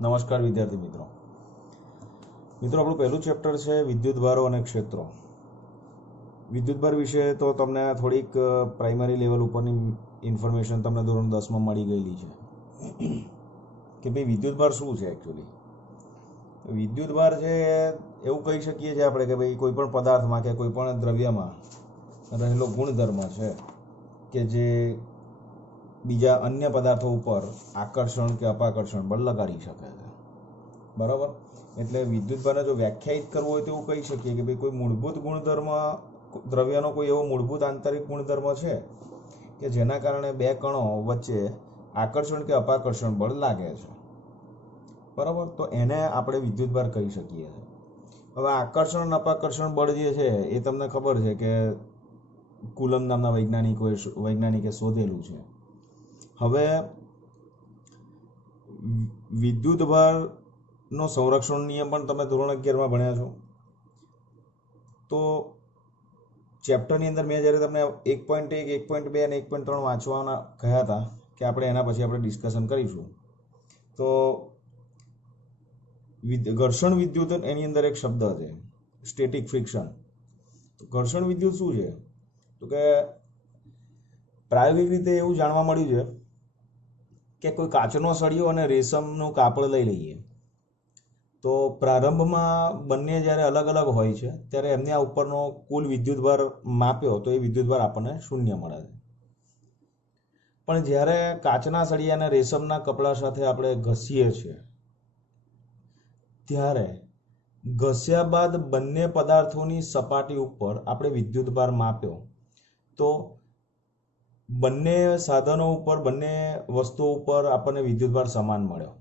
નમસ્કાર વિદ્યાર્થી મિત્રો. આપણું પહેલું ચેપ્ટર છે વિદ્યુતભારો અને ક્ષેત્રો. વિદ્યુતભાર વિશે તો તમને થોડીક પ્રાઇમરી લેવલ ઉપરની ઇન્ફોર્મેશન તમને ધોરણ 10માં મળી ગયેલી છે કે ભાઈ વિદ્યુતભાર શું છે. એકચ્યુઅલી વિદ્યુતભાર છે એવું કહી શકીએ છીએ આપણે કે ભાઈ કોઈ પણ પદાર્થમાં કે કોઈ પણ દ્રવ્યમાં રહેલો ગુણધર્મ છે કે જે બીજા અન્ય પદાર્થો ઉપર આકર્ષણ કે અપાકર્ષણ બળ લગાડી શકે છે. બરાબર. એટલે વિદ્યુતભારને જો વ્યાખ્યાયિત કરવું હોય તો એવું કહી શકીએ કે ભાઈ કોઈ મૂળભૂત ગુણધર્મ દ્રવ્યનો કોઈ એવો મૂળભૂત આંતરિક ગુણધર્મ છે કે જેના કારણે બે કણો વચ્ચે આકર્ષણ કે અપાકર્ષણ બળ લાગે છે. બરાબર. તો એને આપણે વિદ્યુતભાર કહી શકીએ છીએ. હવે આકર્ષણ અને અપાકર્ષણ બળ જે છે એ તમને ખબર છે કે કુલમ નામના વૈજ્ઞાનિકે શોધેલું છે. હવે વિદ્યુતભારનો સંરક્ષણ નિયમ પણ તમે ધોરણ 11માં ભણ્યા છો. તો ચેપ્ટરની અંદર મેં જ્યારે તમને 1.1, 1.2 અને 1.3 વાંચવાના કહ્યા હતા કે આપણે એના પછી આપણે ડિસ્કશન કરીશું. તો ઘર્ષણ વિદ્યુત એની અંદર એક શબ્દ છે સ્ટેટિક ફ્રિક્શન. તો ઘર્ષણ વિદ્યુત શું છે? તો કે પ્રાયોગિક રીતે એવું જાણવા મળ્યું છે કે કોઈ કાચનો સળિયો અને રેશમનું કાપડ લઈ લઈએ તો પ્રારંભમાં બંને જ્યારે અલગ અલગ હોય છે ત્યારે એમને આ ઉપરનો કુલ વિદ્યુતભાર માપ્યો તો એ વિદ્યુતભાર આપણને શૂન્ય મળે છે. પણ જ્યારે કાચના સળિયા અને રેશમના કપડા સાથે આપણે ઘસીએ છીએ ત્યારે ઘસ્યા બાદ બંને પદાર્થોની સપાટી ઉપર આપણે વિદ્યુતભાર માપ્યો તો બંને સાધનો ઉપર, બંને વસ્તુઓ ઉપર આપણને વિદ્યુતભાર સમાન મળ્યો.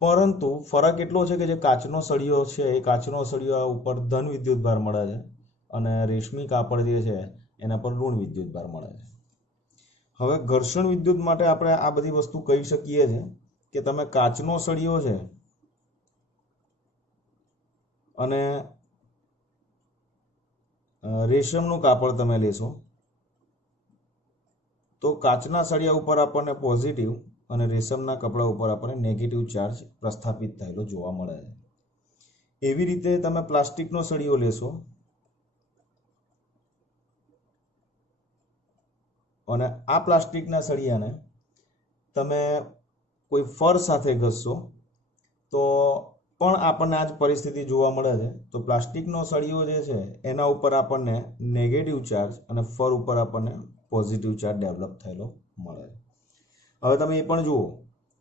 પરંતુ ફરક એટલો છે કે જે કાચનો સળિયો છે એ કાચનો સળિયો ઉપર ધન વિદ્યુતભાર મળે છે અને રેશમી કાપડ જે છે એના પર ઋણ વિદ્યુતભાર મળે છે. હવે ઘર્ષણ વિદ્યુત માટે આપણે આ બધી વસ્તુ કહી શકીએ છીએ કે તમે કાચનો સળિયો છે અને રેશમનું કાપડ તમે લેશો તો કાચના સળિયા ઉપર આપણને પોઝિટિવ અને રેશમના કપડા ઉપર આપણને નેગેટિવ ચાર્જ પ્રસ્થાપિત થયેલો જોવા મળે છે. એવી રીતે તમે પ્લાસ્ટિકનો સળિયો લેશો અને આ પ્લાસ્ટિકના સળિયાને તમે કોઈ ફર સાથે ઘસશો તો પણ આપણને આ જ પરિસ્થિતિ જોવા મળે છે. તો પ્લાસ્ટિકનો સળિયો જે છે એના ઉપર આપણને નેગેટિવ ચાર્જ અને ફર ઉપર આપણને પોઝિટિવ ચાર્જ ડેવલપ થયેલો મળે છે. હવે તમે એ પણ જુઓ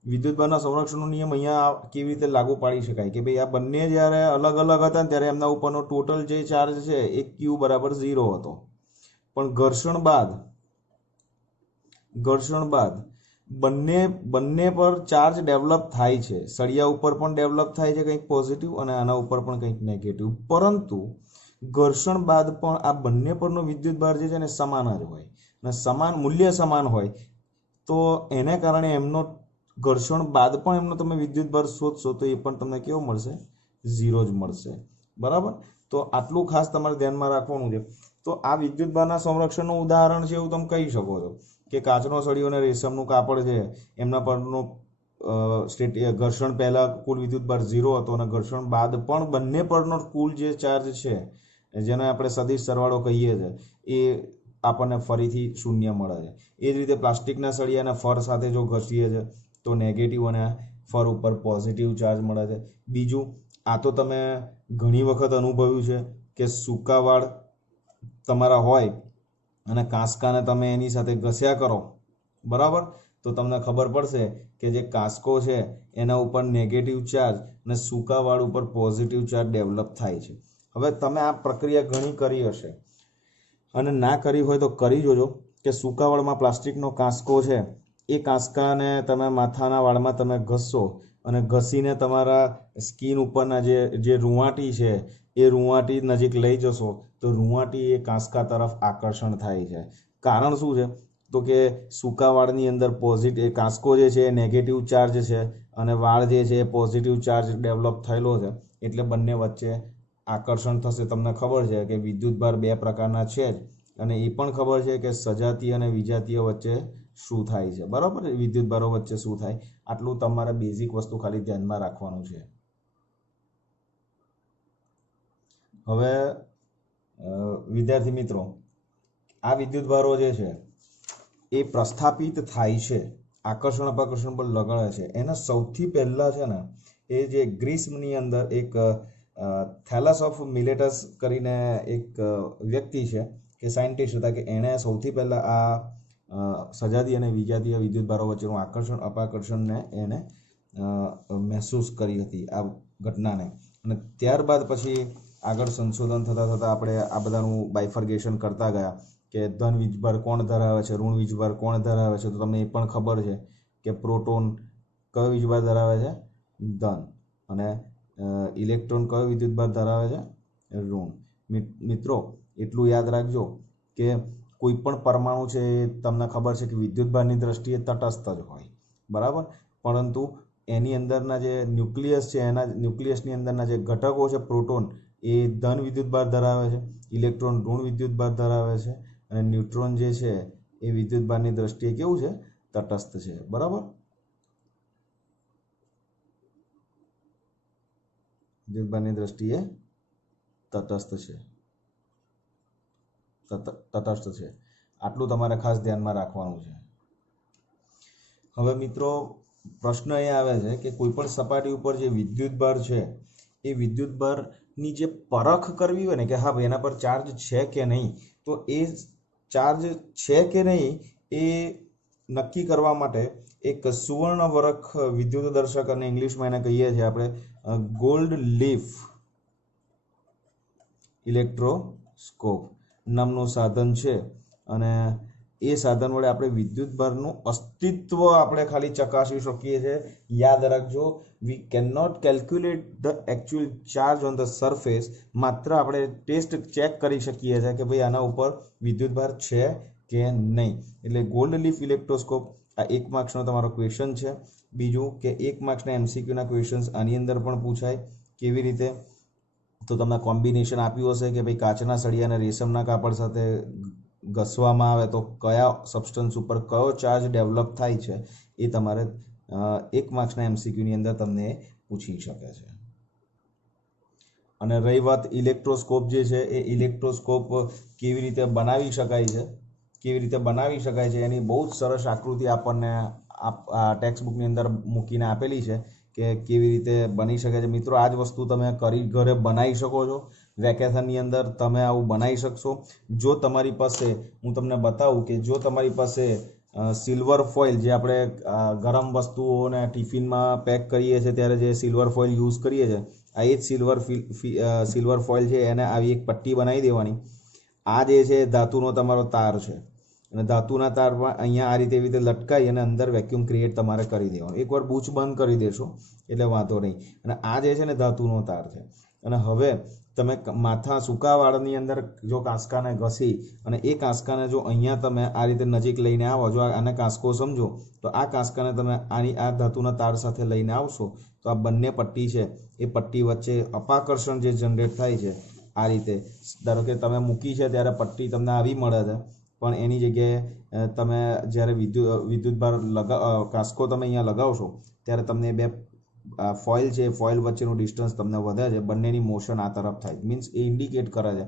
વિદ્યુતભારના સંરક્ષણનો નિયમ અહીંયા કેવી રીતે લાગુ પાડી શકાય કે ભાઈ આ બંને જ્યારે અલગ અલગ હતા ને ત્યારે એમના ઉપરનો ટોટલ જે ચાર્જ છે એ Q બરાબર 0 હતો. પણ ઘર્ષણ બાદ બંને પર ચાર્જ ડેવલપ થાય છે. સળિયા ઉપર પણ ડેવલપ થાય છે કંઈક પોઝિટિવ અને આના ઉપર પણ કંઈક નેગેટિવ. પરંતુ ઘર્ષણ બાદ પણ આ બંને પરનો વિદ્યુતભાર જે છે ને સમાન જ હોય અને મૂલ્ય સમાન હોય તો એને કારણે એમનો ઘર્ષણ બાદ પણ એમનો તમે વિદ્યુતભાર શોધશો તો એ પણ તમને કેવો મળશે? 0 જ મળશે. બરાબર. તો આટલું ખાસ તમારે ધ્યાનમાં રાખવાનું છે. તો આ વિદ્યુતભારના સંરક્ષણનું ઉદાહરણ છે એવું તમે કહી શકો છો કે કાચનો સળિયો અને રેશમનું કાપડ છે એમના પરનો ઘર્ષણ પહેલાં કુલ વિદ્યુતભાર 0 હતો અને ઘર્ષણ બાદ પણ બંને પરનો કુલ જે ચાર્જ છે જેને આપણે સદિશ સરવાળો કહીએ છીએ એ આપણને ફરીથી શૂન્ય મળે છે. એ જ રીતે પ્લાસ્ટિકના સળિયાને ફર સાથે જો ઘસીએ છીએ તો નેગેટિવ અને ફર ઉપર પોઝિટિવ ચાર્જ મળે છે. બીજું, આ તો તમે ઘણી વખત અનુભવ્યું છે કે સૂકા વાળ તમારા હોય અને કાંસકાને તમે એની સાથે ઘસ્યા કરો. બરાબર. તો તમને ખબર પડશે કે જે કાંસકો છે એના ઉપર નેગેટિવ ચાર્જ અને સૂકા વાળ ઉપર પોઝિટિવ ચાર્જ ડેવલપ થાય છે. હવે તમે આ પ્રક્રિયા ઘણી કરી હશે અને ના કરી હોય તો કરી જોજો કે સૂકા વાળમાં પ્લાસ્ટિકનો કાંસકો છે એ કાંસકાને તમે માથાના વાળમાં તમે ઘસશો અને ઘસીને તમારા સ્કિન ઉપરના જે રૂંવાટી છે એ રૂંવાટી નજીક લઈ જશો તો રૂંવાટી એ કાંસકા તરફ આકર્ષણ થાય છે. કારણ શું છે? તો કે સૂકા વાળની અંદર પોઝિટિવ કાંસકો જે છે એ નેગેટિવ ચાર્જ છે અને વાળ જે છે એ પોઝિટિવ ચાર્જ ડેવલપ થયેલો છે એટલે બંને વચ્ચે આકર્ષણ થશે. તમને ખબર છે કે વિદ્યુતભાર બે પ્રકારના છે જ અને એ પણ ખબર છે કે સજાતીય અને વિજાતીય વચ્ચે શું થાય છે, બરાબર. વિદ્યુતભારો વચ્ચે શું થાય, આટલું તમારે બેઝિક વસ્તુ ખાલી ધ્યાનમાં રાખવાનું છે. હવે વિદ્યાર્થી મિત્રો, આ વિદ્યુતભારો જે છે એ પ્રસ્થાપિત થાય છે, આકર્ષણ અપાકર્ષણ પર લગાડે છે. એના સૌથી પહેલાં છે ને એ જે ગ્રીસની અંદર એક થેલસ ઓફ મિલેટસ કરીને એક વ્યક્તિ છે કે સાયન્ટિસ્ટ હતા, કે એણે સૌથી પહેલાં આ સજાતીય અને વિજાતીય વિદ્યુતભારો વચ્ચેનું આકર્ષણ અપાકર્ષણને એને મહેસૂસ કરી હતી, આ ઘટનાને. અને ત્યારબાદ પછી આગળ સંશોધન થતાં થતાં આપણે આ બધાનું બાયફર્ગેશન કરતા ગયા કે ધન વીજભાર કોણ ધરાવે છે, ઋણ વીજભાર કોણ ધરાવે છે. તો તમને એ પણ ખબર છે કે પ્રોટોન કયો વીજભાર ધરાવે છે, ધન, અને ઇલેક્ટ્રોન કયો વિદ્યુતભાર ધરાવે છે, ઋણ. મિત્રો એટલું યાદ રાખજો કે કોઈ પણ પરમાણુ છે એ તમને ખબર છે કે વિદ્યુતભારની દ્રષ્ટિએ તટસ્થ જ હોય, બરાબર. પરંતુ એની અંદરના જે ન્યુક્લિયસ છે, એના ન્યુક્લિયસની અંદરના જે ઘટકો છે, પ્રોટોન એ ધન વિદ્યુતભાર ધરાવે છે, ઇલેક્ટ્રોન ઋણ વિદ્યુતભાર ધરાવે છે, અને ન્યુટ્રોન જે છે એ વિદ્યુતભારની દ્રષ્ટિએ કેવું છે, તટસ્થ છે, બરાબર. વિદ્યુતભારની દ્રષ્ટિએ તટસ્થ છે. આટલું તમારે ખાસ ધ્યાનમાં રાખવાનું છે. હવે મિત્રો પ્રશ્ન એ આવે છે કે કોઈ પણ સપાટી ઉપર જે વિદ્યુતભાર છે એ વિદ્યુતભારની જે પરખ કરવી હોય ને કે હા ભાઈ એના પર ચાર્જ છે કે નહીં, તો એ ચાર્જ છે કે નહીં એ નક્કી કરવા માટે એક સુવર્ણવરખ વિદ્યુતદર્શક, અને ઇંગ્લિશમાં એને કહીએ છીએ આપણે ગોલ્ડ લીફ ઇલેક્ટ્રોસ્કોપ નામનું સાધન છે. અને એ સાધન વડે આપણે વિદ્યુતભારનું અસ્તિત્વ આપણે ખાલી ચકાસી શકીએ છીએ. યાદ રાખજો, we can not calculate the actual charge on the surface. માત્ર આપણે ટેસ્ટ ચેક કરી શકીએ છીએ કે ભાઈ આના ઉપર વિદ્યુતભાર છે કે નહીં. એટલે ગોલ્ડ લીફ ઇલેક્ટ્રોસ્કોપ આ 1 માર્ક્સનો તમારો ક્વેશ્ચન છે. બીજું કે 1 માર્ક્સના MCQના ક્વેશ્ચન્સ આની અંદર પણ પૂછાય. કેવી રીતે? તો તમે કોમ્બિનેશન આપ્યું હશે કે ભાઈ કાચના સળિયા અને રેશમના કાપડ સાથે ઘસવામાં આવે તો કયા સબસ્ટન્સ ઉપર કયો ચાર્જ ડેવલપ થાય છે, એ તમારે 1 માર્ક્સના MCQની અંદર તમને પૂછી શકે છે. અને રહી વાત ઇલેક્ટ્રોસ્કોપ જે છે, એ ઇલેક્ટ્રોસ્કોપ કેવી રીતે બનાવી શકાય છે એની બહુ જ સરસ આકૃતિ આપણને આ ટેક્સ્ટ બુકની અંદર મૂકીને આપેલી છે કે કેવી રીતે બની શકે છે. મિત્રો આ જ વસ્તુ તમે ઘરે બનાવી શકો છો. વેકેશનની અંદર તમે આવું બનાવી શકશો. જો તમારી પાસે, હું તમને બતાવું કે જો તમારી પાસે સિલ્વર ફોઇલ, જે આપણે ગરમ વસ્તુઓને ટિફિનમાં પેક કરીએ છીએ ત્યારે જે સિલ્વર ફોઇલ યુઝ કરીએ છીએ, આ એ જ સિલ્વર ફોઇલ છે, એને આવી એક પટ્ટી બનાવી દેવાની. આ જે છે ધાતુનો તમારો તાર છે, અને ધાતુના તારમાં અહીંયા આ રીતે લટકાઈ અને અંદર વેક્યુમ ક્રિએટ તમારે કરી દેવાનું. એકવાર બૂચ બંધ કરી દેશો એટલે વાંધો નહીં. અને આ જે છે ને ધાતુનો તાર છે. અને હવે તમે માથા સૂકા વાળની અંદર જો કાંસકાને ઘસી અને એ કાંસકાને જો અહીંયા તમે આ રીતે નજીક લઈને આવો, જો આને કાંસકો સમજો, તો આ કાંસકાને તમે આ ધાતુના તાર સાથે લઈને આવશો તો આ બંને પટ્ટી છે એ પટ્ટી વચ્ચે અપાકર્ષણ જે જનરેટ થાય છે, આ રીતે ધારો કે તમે મૂકી છે ત્યારે પટ્ટી તમને આવી મળે છે, પણ એની જગ્યાએ તમે જ્યારે વિદ્યુતભાર કાંસકો તમે અહીંયા લગાવશો ત્યારે તમને બે ફોઇલ છે, ફોઇલ વચ્ચેનું ડિસ્ટન્સ તમને વધે છે. બંનેની મોશન આ તરફ થાય, મીન્સ એ ઇન્ડિકેટ કરે છે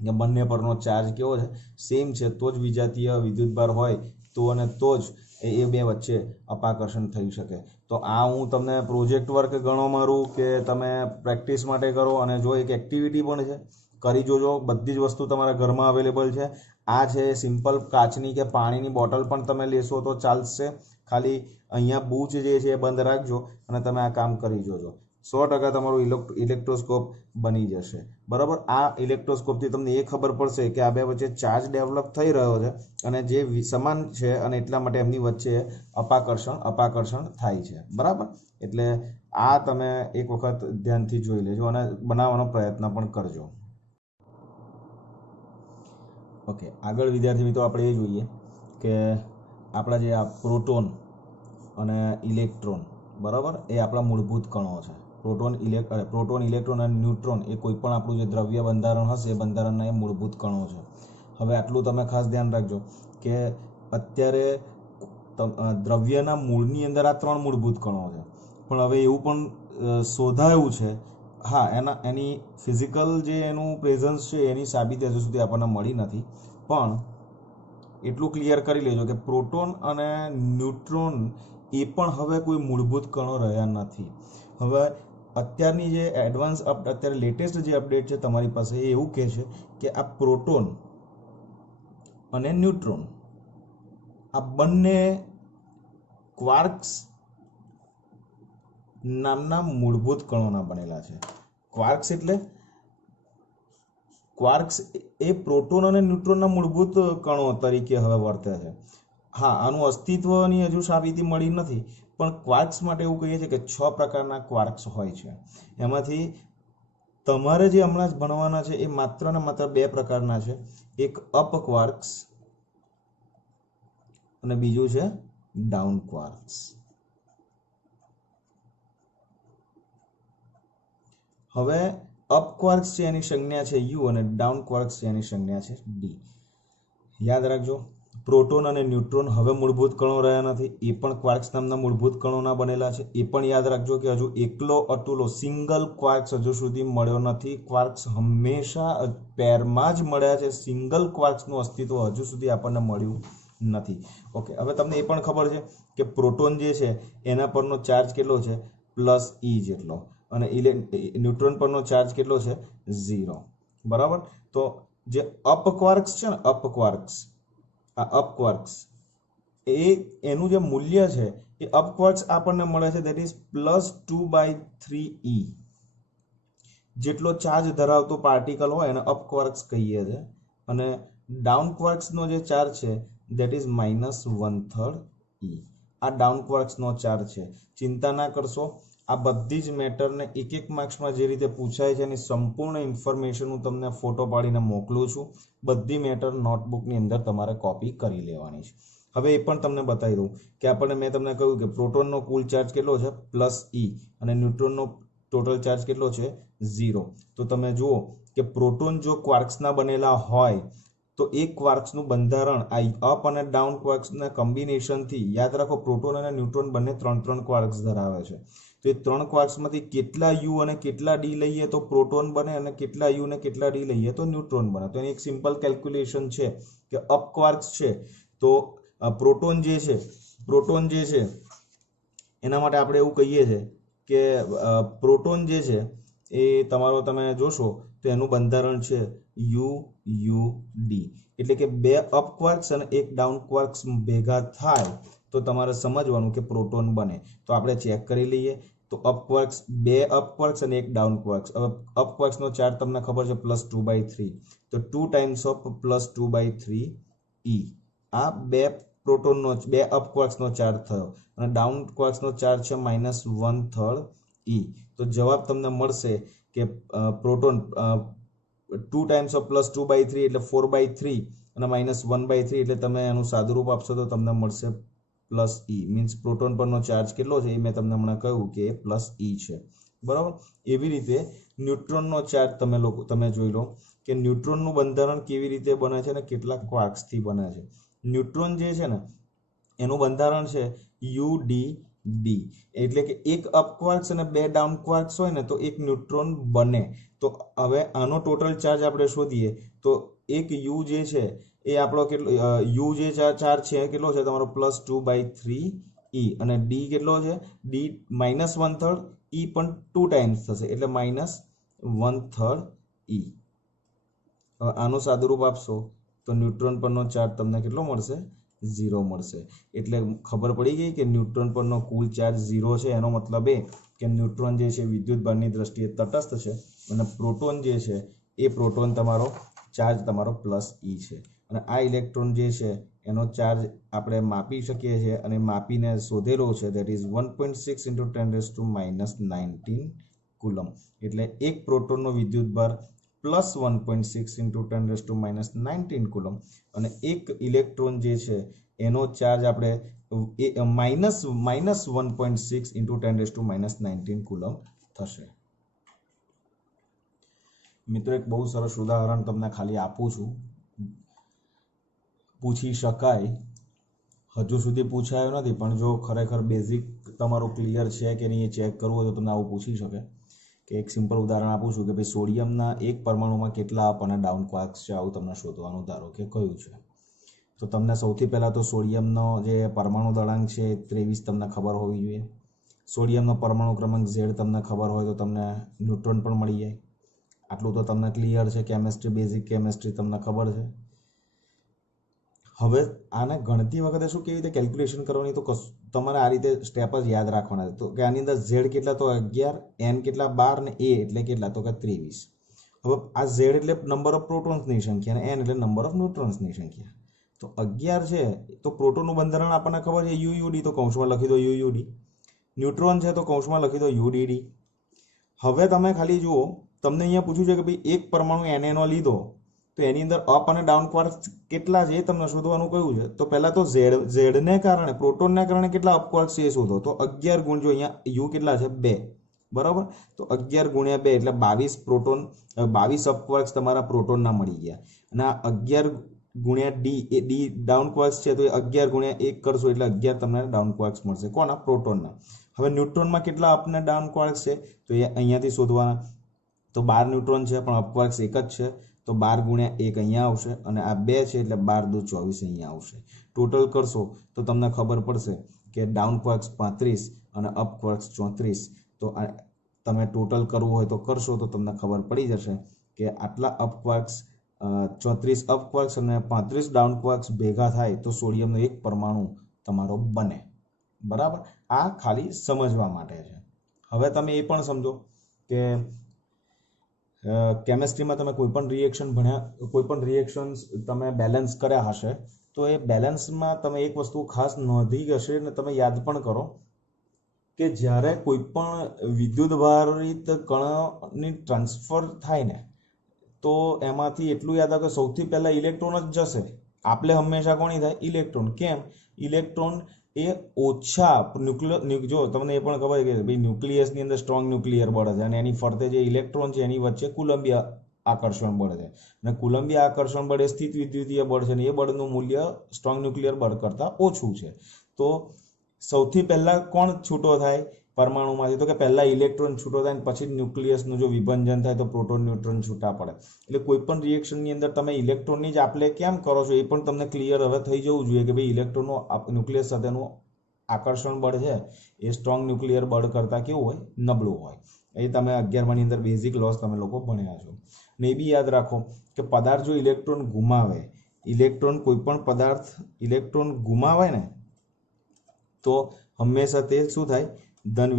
કે બંને પરનો ચાર્જ કેવો છે, સેમ છે. તો જ વિજાતીય વિદ્યુતભાર હોય તો અને તો જ એ બે વચ્ચે અપાકર્ષણ થઈ શકે. તો આ હું તમને પ્રોજેક્ટ વર્ક ગણો મારું કે તમે પ્રેક્ટિસ માટે કરો, અને જો એક એક્ટિવિટી પણ છે, કરી જોજો. બધી જ વસ્તુ તમારા ઘરમાં અવેલેબલ છે. આ છે સિમ્પલ કાચની કે પાણીની બોટલ પણ તમે લેશો તો ચાલશે. ખાલી અહીંયા બૂચ જે છે એ બંધ રાખજો અને તમે આ કામ કરી જોજો. 100% તમારું ઇલેક્ટ્રોસ્કોપ બની જશે, બરાબર. આ ઇલેક્ટ્રોસ્કોપથી તમને એ ખબર પડશે કે આ બે વચ્ચે ચાર્જ ડેવલપ થઈ રહ્યો છે અને જે સમાન છે, અને એટલા માટે એમની વચ્ચે અપાકર્ષણ થાય છે, બરાબર. એટલે આ તમે એક વખત ધ્યાનથી જોઈ લેજો અને બનાવવાનો પ્રયત્ન પણ કરજો. ઓકે, આગળ વિદ્યાર્થી મિત્રો આપણે એ જોઈએ કે આપણા જે આ પ્રોટોન અને ઇલેક્ટ્રોન, બરાબર, એ આપણા મૂળભૂત કણો છે. પ્રોટોન, ઇલેક્ટ્રોન અને ન્યુટ્રોન એ કોઈ પણ આપણું જે દ્રવ્ય બંધારણ હશે એ બંધારણના એ મૂળભૂત કણો છે. હવે આટલું તમે ખાસ ધ્યાન રાખજો કે અત્યારે દ્રવ્યના મૂળની અંદર આ 3 મૂળભૂત કણો છે, પણ હવે એવું પણ શોધાયું છે, હા, એની ફિઝિકલ જે એનું પ્રેઝન્સ છે એની સાબિતી હજુ સુધી આપણને મળી નથી, પણ એટલું ક્લિયર કરી લેજો કે પ્રોટોન અને ન્યુટ્રોન એ પણ હવે કોઈ મૂળભૂત કણો રહ્યા નથી. હવે અત્યારની જે અત્યારે લેટેસ્ટ જે અપડેટ છે તમારી પાસે એ એવું કહે છે કે આ પ્રોટોન અને ન્યુટ્રોન આ બંને ક્વાર્ક્સ નામના મૂળભૂત કણોના બનેલા છે. ક્વાર્ક્સ એ પ્રોટોન અને ન્યુટ્રોનના મૂળભૂત કણો તરીકે હવે વર્તે છે. હા, આનું અસ્તિત્વની હજુ સાબિતી મળી નથી, પણ ક્વાર્ક્સ માટે એવું કહીએ છીએ કે 6 પ્રકારના ક્વાર્ક્સ હોય છે. એમાંથી તમારે જે હમણાં જ ભણવાના છે એ માત્ર ને માત્ર 2 પ્રકારના છે. એક અપ ક્વાર્ક્સ અને બીજું છે ડાઉન ક્વાર્ક્સ. હવે અપ ક્વાર્ક્સ છે એની સંજ્ઞા છે U અને ડાઉન ક્વાર્ક્સ છે એની સંજ્ઞા છે D. યાદ રાખજો, પ્રોટોન અને ન્યુટ્રોન હવે મૂળભૂત કણો રહ્યા નથી, એ પણ ક્વાર્ક્સ નામના મૂળભૂત કણોના બનેલા છે. એ પણ યાદ રાખજો કે હજુ એકલો અતુલો સિંગલ ક્વાર્ક્સ હજુ સુધી મળ્યો નથી. ક્વાર્ક્સ હંમેશા પેરમાં જ મળ્યા છે, સિંગલ ક્વાર્ક્સનું અસ્તિત્વ હજુ સુધી આપણને મળ્યું નથી. ઓકે, હવે તમને એ પણ ખબર છે કે પ્રોટોન જે છે એના પરનો ચાર્જ કેટલો છે? +E જેટલો, અને ન્યુટ્રોન પરનો ચાર્જ કેટલો છે? 0. બરાબર. તો જે અપ ક્વાર્ક્સ છે ને, અપ ક્વાર્ક્સ એનું જે મૂલ્ય છે એ અપ ક્વાર્ક્સ આપણને મળે છે ધેટ ઇઝ +2/3e જેટલો ચાર્જ ધરાવતો પાર્ટિકલ હોય એને અપ ક્વાર્ક્સ કહીએ છીએ, અને ડાઉન ક્વાર્ક્સનો જે ચાર્જ છે ધેટ ઇઝ -1/3e. આ ડાઉન ક્વાર્ક્સનો ચાર્જ છે. ચિંતા ના કરશો, આ બધી જ મેટરને એક માર્ક્સમાં જે રીતે પૂછાય છે એની સંપૂર્ણ ઇન્ફોર્મેશન હું તમને ફોટો પાડીને મોકલું છું. બધી મેટર નોટબુકની અંદર તમારે કોપી કરી લેવાની છે. હવે એ પણ તમને બતાવી દઉં કે મેં તમને કહ્યું કે પ્રોટોનનો કુલ ચાર્જ કેટલો છે? +E, અને ન્યુટ્રોનનો ટોટલ ચાર્જ કેટલો છે? 0. તો તમે જુઓ કે પ્રોટોન જો ક્વાર્ક્સના બનેલા હોય તો એક ક્વાર્ક્સનું બંધારણ આ અપ અને ડાઉન ક્વાર્ક્સના કોમ્બિનેશનથી, યાદ રાખો પ્રોટોન અને ન્યુટ્રોન બંને 3 ક્વાર્ક્સ ધરાવે છે. તો એ 3 ક્વાર્ક્સમાંથી કેટલા U અને કેટલા D લઈએ તો પ્રોટોન બને, અને કેટલા U અને કેટલા D લઈએ તો ન્યુટ્રોન બને. તો એની એક સિમ્પલ કેલ્ક્યુલેશન છે કે અપ ક્વાર્ક્સ છે તો પ્રોટોન જે છે એના માટે આપણે એવું કહીએ છીએ કે પ્રોટોન જે છે એ તમે જોશો તો એનું બંધારણ છે UUD, એટલે કે 2 અપ ક્વાર્ક્સ અને 1 ડાઉન ક્વાર્ક્સ ભેગા થાય તો તમારે સમજવાનું કે પ્રોટોન બને. તો આપણે ચેક કરી લઈએ. તો 2 અપ ક્વાર્ક્સ અને 1 ડાઉન ક્વાર્ક્સ. હવે અપ ક્વાર્ક્સનો ચાર્જ તમને ખબર છે +2/3, તો 2 ટાઈમ્સ ઓફ +2/3e. આ 2 અપ ક્વાર્ક્સનો ચાર્જ થયો, અને ડાઉન ક્વાર્ક્સનો ચાર્જ છે -1/3e. તો જવાબ તમને મળશે કે પ્રોટોન 2 ટાઈમ્સ ઓફ +2/3 એટલે 4/3, અને -1/3 એટલે તમે એનું સાદુરૂપ આપશો તો તમને મળશે +E. મીન્સ પ્રોટોન પરનો ચાર્જ કેટલો છે એ મેં તમને હમણાં કહ્યું કે એ +E છે. બરાબર. એવી રીતે ન્યુટ્રોનનો ચાર્જ તમે જોઈ લો કે ન્યુટ્રોનનું બંધારણ કેવી રીતે બને છે અને કેટલા ક્વાર્ક્સથી બને છે. ન્યુટ્રોન જે છે ને એનું બંધારણ છે UDD, એટલે કે 1 અપ ક્વાર્ક્સ અને 2 ડાઉન ક્વાર્ક્સ હોય ને તો એક ન્યુટ્રોન બને. તો હવે આનો ટોટલ ચાર્જ આપણે શોધીએ તો એક U જે છે એ આપણો કેટલો U જે ચાર્જ છે કેટલો છે તમારો +2/3e, અને D કેટલો છે? D -1/3, E પણ 2 ટાઈમ્સ થશે એટલે -1/3e. હવે આનું સાદુરૂપ આપશો તો ન્યુટ્રોન પરનો ચાર્જ તમને કેટલો મળશે? 0 મળશે. એટલે ખબર પડી ગઈ કે ન્યુટ્રોન પરનો કુલ ચાર્જ 0 છે. એનો મતલબ એ કે ન્યુટ્રોન જે છે વિદ્યુતભારની દ્રષ્ટિએ તટસ્થ છે, અને પ્રોટોન જે છે એ પ્રોટોન ચાર્જ તમારો +E છે. અને આ ઇલેક્ટ્રોન જે છે એનો ચાર્જ આપણે માપી શકીએ છીએ, અને માપીને શોધેલો છે ધેટ ઇઝ 1.6 × 10⁻19 કુલમ. એટલે એક પ્રોટોનનો વિદ્યુતભાર +1.6 × 10⁻19 કુલમ, અને એક ઇલેક્ટ્રોન જે છે એનો ચાર્જ આપણે -1.6 × 10⁻19 કુલમ થશે. મિત્રો, એક બહુ સરસ ઉદાહરણ તમને ખાલી આપું છું. પૂછી શકાય હજુ સુધી પૂછાયો નથી, પણ જો ખરેખર બેઝિક તમારું ક્લિયર છે કે નહીં એ ચેક કરવું હોય તો તમને આવું પૂછી શકે કે એક સિમ્પલ ઉદાહરણ આપું છું કે ભાઈ સોડિયમના એક પરમાણુમાં કેટલા અપ અને ડાઉન ક્વાર્ક્સ છે, આવું તમને શોધવાનું ધારો કે કયું છે. તો તમને સૌથી પહેલાં તો સોડિયમનો જે પરમાણુ દળાંક છે 23 તમને ખબર હોવી જોઈએ. સોડિયમનો પરમાણુ ક્રમાંક Z તમને ખબર હોય તો તમને ન્યુટ્રોન પણ મળી જાય. આટલું તો તમને ક્લિયર છે. કેમેસ્ટ્રી, બેઝિક કેમેસ્ટ્રી તમને ખબર છે. હવે આને ગણતી વખતે શું કેવી રીતે કેલ્ક્યુલેશન કરવાની, તો તમારે આ રીતે સ્ટેપ જ યાદ રાખવાના છે. તો કે આની અંદર Z કેટલા, તો 11, N કેટલા 12 ને A એટલે કેટલા, તો કે 23. હવે આ Z એટલે નંબર ઓફ પ્રોટોન્સની સંખ્યા અને N એટલે નંબર ઓફ ન્યુટ્રોન્સની સંખ્યા. તો 11 છે તો પ્રોટોનનું બંધારણ આપણને ખબર છે UUD, તો કૌંસમાં લખી દો UUD. ન્યુટ્રોન છે તો કૌંસમાં લખી દો UDD. હવે તમે ખાલી જુઓ, તમને અહીંયા પૂછ્યું છે કે ભાઈ એક પરમાણુ NaNO લીધો તો એની અંદર અપ અને ડાઉન ક્વાર્ક્સ કેટલા છે એ તમને શોધવાનું કહ્યું છે. તો પહેલા તો ઝેડને કારણે, પ્રોટોનને કારણે કેટલા અપ ક્વાર્ક્સ છે એ શોધો. તો 11 ગુણ, જો અહીંયા યુ કેટલા છે 2, બરાબર. તો 11 ગુણ્યા 2 એટલે 22 પ્રોટોન, 22 અપ ક્વાર્ક્સ તમારા પ્રોટોનના મળી ગયા. અને આ 11 ગુણ્યા ડી, એ ડી ડાઉન ક્વાર્ક્સ છે તો એ 11 ગુણ્યા 1 કરશો એટલે 11 તમને ડાઉન ક્વાર્ક્સ મળશે. કોના? પ્રોટોનના. હવે ન્યુટ્રોનમાં કેટલા અપ ને ડાઉન ક્વાર્ક્સ છે તો એ અહીંયાથી શોધવાના. તો 12 ન્યુટ્રોન છે પણ અપ ક્વાર્ક્સ એક જ છે, તો 12 ગુણ્યા 1 અહીંયા આવશે અને આ 2 છે એટલે 12 દુ 24 અહીંયા આવશે. ટોટલ કરશો તો તમને ખબર પડશે કે ડાઉન ક્વાર્ક્સ 35 અને અપ ક્વાર્ક્સ 34. તો તમે ટોટલ કરવું હોય તો કરશો તો તમને ખબર પડી જશે કે આટલા અપ ક્વાર્ક્સ, 34 અપ ક્વાર્ક્સ અને 35 ડાઉન ક્વાર્ક્સ ભેગા થાય તો સોડિયમનો એક પરમાણુ તમારો બને. બરાબર. આ ખાલી સમજવા માટે છે. હવે તમે એ પણ સમજો કે કેમેસ્ટ્રીમાં તમે કોઈ પણ રિએક્શન ભણ્યા, કોઈ પણ રિએક્શન્સ તમે બેલેન્સ કર્યા હશે તો એ બેલેન્સમાં તમે એક વસ્તુ ખાસ નોંધી હશે અને તમે યાદ પણ કરો કે જ્યારે કોઈ પણ વિદ્યુત ભારિત કણની ટ્રાન્સફર થાય ને તો એમાંથી એટલું યાદ આવે કે સૌથી પહેલાં ઇલેક્ટ્રોન જ જશે. આપણે હંમેશા કોની થાય? ઇલેક્ટ્રોન. કેમ? ઇલેક્ટ્રોન એ ઓછા જો તમને એ પણ ખબર છે કે ભાઈ ન્યુક્લિયસની અંદર સ્ટ્રોંગ ન્યુક્લિયર બળ છે અને એની ફરતે જે ઇલેક્ટ્રોન છે એની વચ્ચે કુલંબીય આકર્ષણ બળ છે અને કુલંબીય આકર્ષણ બળ એ સ્થિત વિદ્યુતીય બળ છે અને એ બળનું મૂલ્ય સ્ટ્રોંગ ન્યુક્લિયર બળ કરતાં ઓછું છે. તો સૌથી પહેલાં કોણ છૂટો થાય પરમાણુમાંથી? તો કે પહેલાં ઇલેક્ટ્રોન છૂટો થાય અને પછી ન્યુક્લિયસનું જો વિભંજન થાય તો પ્રોટોન ન્યુટ્રોન છૂટા પડે. એટલે કોઈ પણ રિએક્શનની અંદર તમે ઇલેક્ટ્રોનની જ આપલે કેમ કરો છો એ પણ તમને ક્લિયર હવે થઈ જવું જોઈએ કે ભાઈ ઇલેક્ટ્રોનનું ન્યુક્લિયસ સાથેનું આકર્ષણ બળ છે એ સ્ટ્રોંગ ન્યુક્લિયર બળ કરતાં કેવું હોય? નબળું હોય. એ તમે 11માની અંદર બેઝિક લોસ તમે લોકો ભણ્યા છો. ને એ બી યાદ રાખો કે પદાર્થ જો ઇલેક્ટ્રોન ગુમાવે, ઇલેક્ટ્રોન કોઈ પણ પદાર્થ ઇલેક્ટ્રોન ગુમાવે ને તો હંમેશા તે શું થાય? ધન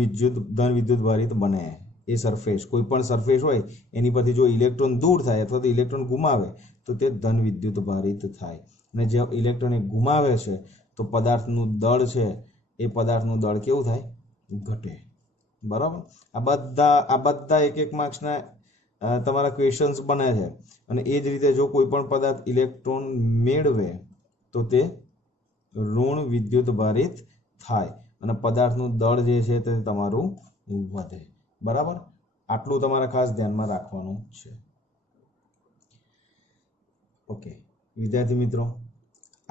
વિદ્યુત ભારિત બને. એ સરફેસ, કોઈ પણ સરફેસ હોય એની પરથી જો ઇલેક્ટ્રોન દૂર થાય અથવા તો ઇલેક્ટ્રોન ગુમાવે તો તે ધન વિદ્યુત ભારિત થાય. અને જે ઇલેક્ટ્રોન ગુમાવે છે તો પદાર્થનું દળ છે એ પદાર્થનું દળ કેવું થાય? ઘટે. બરાબર. આ બધા એક એક માર્ક્સના તમારા ક્વેશ્ચન્સ બને છે. અને એ જ રીતે જો કોઈ પણ પદાર્થ ઇલેક્ટ્રોન મેળવે તો તે ઋણ વિદ્યુત ભારિત થાય અને પદાર્થનું દળ જે છે તે તમારું વધે. બરાબર. આટલું તમારે ખાસ ધ્યાનમાં રાખવાનું છે. ઓકે વિદ્યાર્થી મિત્રો,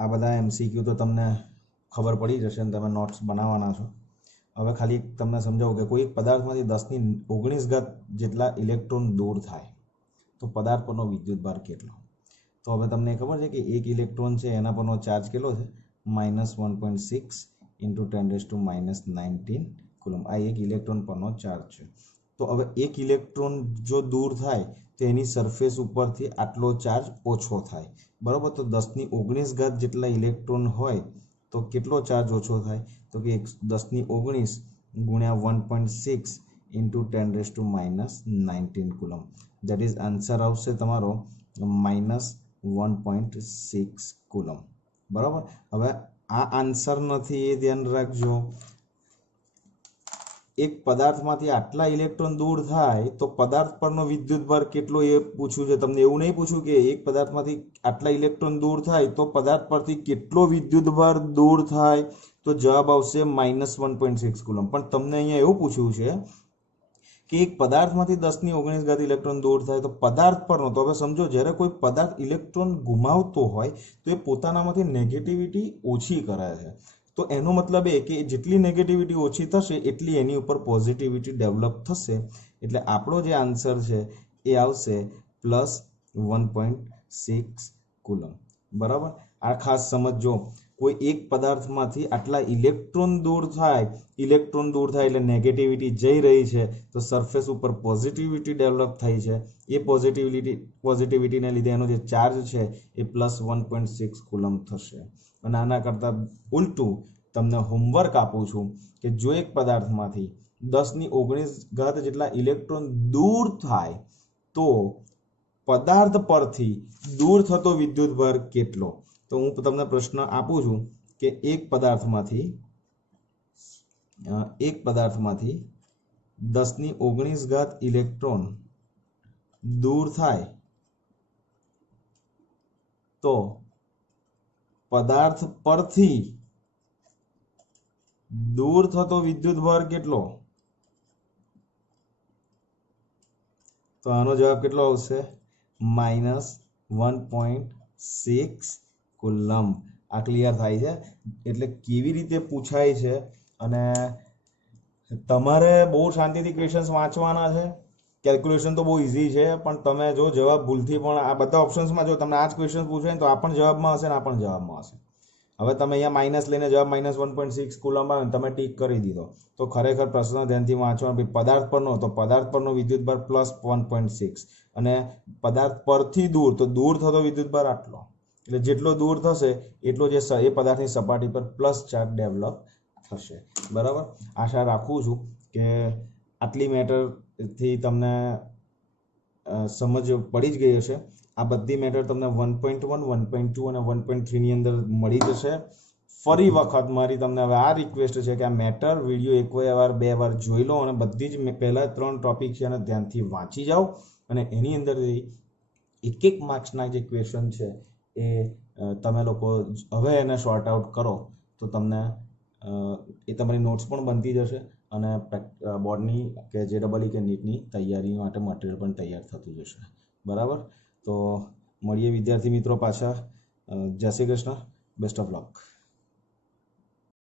આ બધા MCQ તો તમને ખબર પડી જશે અને તમે નોટ્સ બનાવવાના છો. હવે ખાલી તમને સમજાવું કે કોઈ પદાર્થમાંથી 10⁻19 જેટલા ઇલેક્ટ્રોન દૂર થાય તો પદાર્થ પરનો વિદ્યુતભાર કેટલો? તો હવે તમને ખબર છે કે એક ઇલેક્ટ્રોન છે એના પરનો ચાર્જ કેટલો છે? -1.6 × 10⁻19 કુલમ. આ એક ઇલેક્ટ્રોન પરનો ચાર્જ છે. તો હવે એક ઇલેક્ટ્રોન જો દૂર થાય તો એની સરફેસ ઉપરથી આટલો ચાર્જ ઓછો થાય. બરાબર. તો 10⁻19 જેટલા ઇલેક્ટ્રોન હોય તો કેટલો ચાર્જ ઓછો થાય? તો કે 10⁻19 ગુણ્યા 1.6 × 10⁻19 કુલમ. દેટ ઇઝ આન્સર આવશે તમારો -1.6 કુલમ. બરાબર. હવે આ આન્સર નથી એ ધ્યાન રાખજો. એક પદાર્થમાંથી આટલા ઇલેક્ટ્રોન દૂર થાય તો પદાર્થ પરનો વિદ્યુતભાર કેટલો એ પૂછ્યું છે તમને. એવું નહીં પૂછ્યું કે એક પદાર્થમાંથી આટલા ઇલેક્ટ્રોન દૂર થાય તો પદાર્થ પરથી કેટલો વિદ્યુતભાર દૂર થાય, તો જવાબ આવશે -1.6 કુલમ. પણ તમને અહીંયા એવું પૂછ્યું છે કે એક પદાર્થમાંથી 10⁻⁹ ઘાત ઇલેક્ટ્રોન દૂર થાય તો પદાર્થ પરનો, તો હવે સમજો જ્યારે કોઈ પદાર્થ ઇલેક્ટ્રોન ગુમાવતો હોય તો એ પોતાનામાંથી નેગેટિવિટી ઓછી કરે છે. તો એનો મતલબ એ કે જેટલી નેગેટિવિટી ઓછી થશે એટલી એની ઉપર પોઝિટિવિટી ડેવલપ થશે. એટલે આપણો જે આન્સર છે એ આવશે +1.6 કુલમ. બરાબર. આ ખાસ સમજો, કોઈ એક પદાર્થમાંથી આટલા ઇલેક્ટ્રોન દૂર થાય એટલે નેગેટિવિટી જઈ રહી છે, તો સરફેસ ઉપર પોઝિટિવિટી ડેવલપ થઈ છે. એ પોઝિટિવિટીને લીધે એનો જે ચાર્જ છે એ +1.6 કુલમ થશે. અને આના કરતાં ઉલટું તમને હોમવર્ક આપું છું કે જો એક પદાર્થમાંથી 10⁻⁹ ઘાત જેટલા ઇલેક્ટ્રોન દૂર થાય તો પદાર્થ પરથી દૂર થતો વિદ્યુતભાર કેટલો. તો હું તમને પ્રશ્ન આપું છું કે એક પદાર્થમાંથી 10⁻⁹ ઘાત ઇલેક્ટ્રોન દૂર થાય તો પદાર્થ પરથી દૂર થતો વિદ્યુતભાર કેટલો. તો આનો જવાબ કેટલો આવશે? -1.6 કુલમ. આ ક્લિયર થાય છે. એટલે કેવી રીતે પૂછાય છે, અને તમારે બહુ શાંતિથી ક્વેશ્ચન્સ વાંચવાના છે. કેલ્ક્યુલેશન તો બહુ ઇઝી છે, પણ તમે જો જવાબ ભૂલથી પણ આ બધા ઓપ્શન્સમાં જો તમને આ જ ક્વેશ્ચન પૂછાય તો આ પણ જવાબમાં હશે ને આ પણ જવાબમાં હશે. હવે તમે અહીંયા માઇનસ લઈને જવાબ -1.6 કુલમ આવે તમે ટીક કરી દીધો, તો ખરેખર પ્રશ્ન ધ્યાનથી વાંચવાનો. પદાર્થ પરનો, તો પદાર્થ પરનો વિદ્યુતભાર +1.6, અને પદાર્થ પરથી દૂર, તો દૂર થતો વિદ્યુતભાર આટલો. એટલે જેટલો દૂર થશે એટલો જે એ પદાર્થની સપાટી પર પ્લસ ચાર્જ ડેવલપ થશે. બરાબર. આશા રાખું છું કે આટલી મેટરથી તમને સમજ પડી જ ગઈ હશે. આ બધી મેટર તમને 1.1, 1.2 અને 1.3 ની અંદર મળી જશે. ફરી વખત મારી તમને હવે આ રિક્વેસ્ટ છે કે આ મેટર વિડીયો એક વાર 2 વાર જોઈ લો, અને બધી જ પહેલા 3 ટોપિક છે એને ધ્યાનથી વાંચી જાઓ, અને એની અંદરથી એક માર્ક્સના જે ક્વેશ્ચન છે એ તમે લોકો હવે એને શોર્ટ આઉટ કરો તો તમને એ તમારી નોટ્સ પણ બનતી જશે, અને બોર્ડની કે JEE કે નીટની તૈયારી માટે મટીરિયલ પણ તૈયાર થતું જશે. બરાબર. તો મળીએ વિદ્યાર્થી મિત્રો પાછા. જય Shri Krishna. Best of luck.